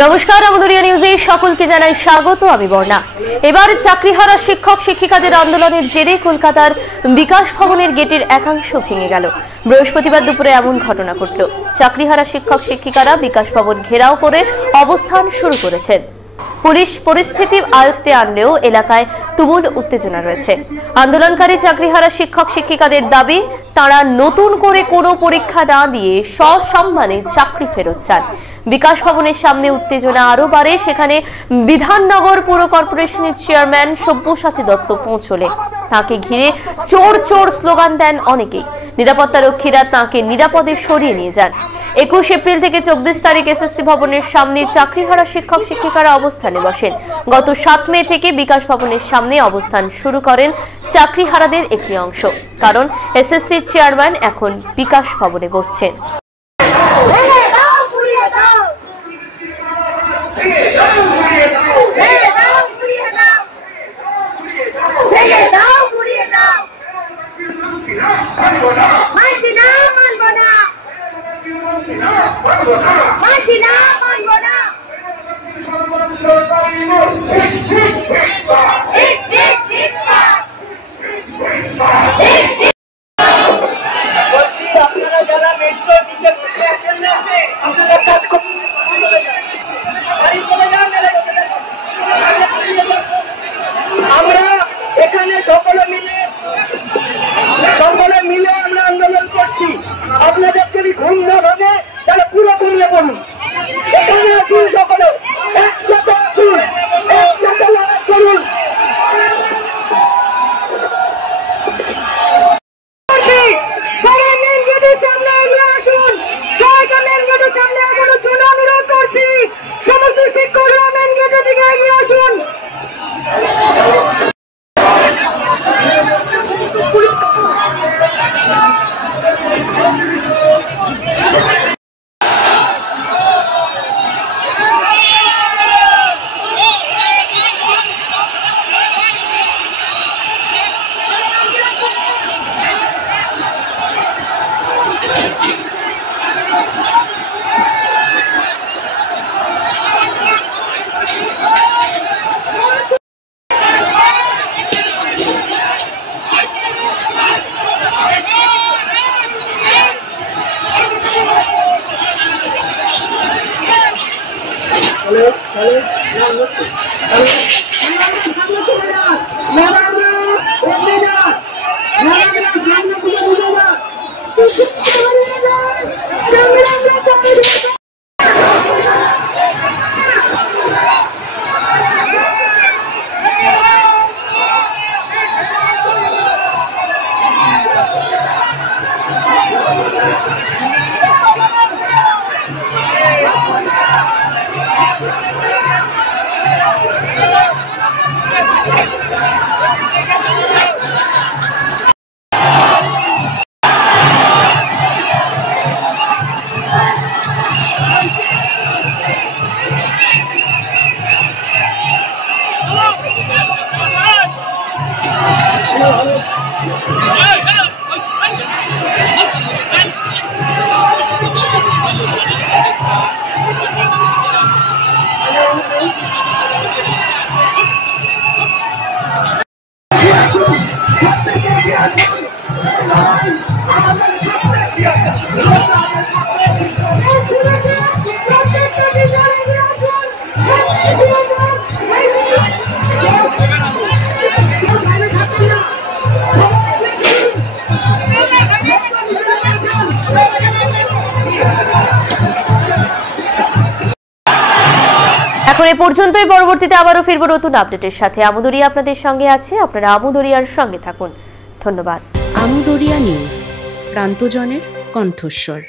নমস্কার, আমদুরিয়া নিউজে সকলকে জানাই স্বাগত। আমি বর্ণা। এবার চাকরিহারা শিক্ষক শিক্ষিকাদের আন্দোলনের জেরে কলকাতার বিকাশ ভবনের গেটের একাংশ ভেঙে গেল। বৃহস্পতিবার দুপুরে এমন ঘটনা ঘটল। চাকরিহারা শিক্ষক শিক্ষিকারা বিকাশ ভবন ঘেরাও করে অবস্থান শুরু করেছেন। পুলিশ পরিস্থিতি আয়ত্তে আনলেও এলাকায় তুমুল উত্তেজনা রয়েছে। আন্দোলনকারী চাকরিহারা শিক্ষক শিক্ষিকাদের দাবি, তারা নতুন করে কোনো পরীক্ষা না দিয়ে সসম্মানে চাকরি ফেরত চান। বিকাশ ভবনের সামনে উত্তেজনা আরো বাড়ে। সেখানে বিধাননগর পুর কর্পোরেশনের চেয়ারম্যান সব্যসাচী দত্ত পৌঁছলে তাকে ঘিরে চোর চোর স্লোগান দেন অনেকেই। নিরাপত্তারক্ষীরা তাকে নিরাপদে সরিয়ে নিয়ে যান। 21 এপ্রিল থেকে 24 তারিখ এসএসসি ভবনের সামনে চাকরিহারা শিক্ষক শিক্ষিকারা অবস্থানে বসেন। গত 7 মে থেকে বিকাশ ভবনের সামনে অবস্থান শুরু করেন চাকরিহারাদের একটি অংশ, কারণ এসএসসি চেয়ারম্যান এখন বিকাশ ভবনে বসছেন। আপনাদের যদি ঘুম না ভাঙে তাহলে পুরো ঘুমিয়ে পড়ুন। এখানে আসুন, সকলে একসাথে আসুন, একসাথে লড়াই করুন। সমস্ত শিক্ষকরা মেন গেটের দিকে এগিয়ে আসুন। এখন এ পর্যন্তই। পরবর্তীতে আবারও ফিরবো নতুন আপডেটের সাথে। আমদুরিয়া আপনাদের সঙ্গে আছে, আপনারা আমদুরিয়ার সঙ্গে থাকুন। ধন্যবাদ। আমদুরিয়া নিউজ, প্রান্তজনের কণ্ঠস্বর।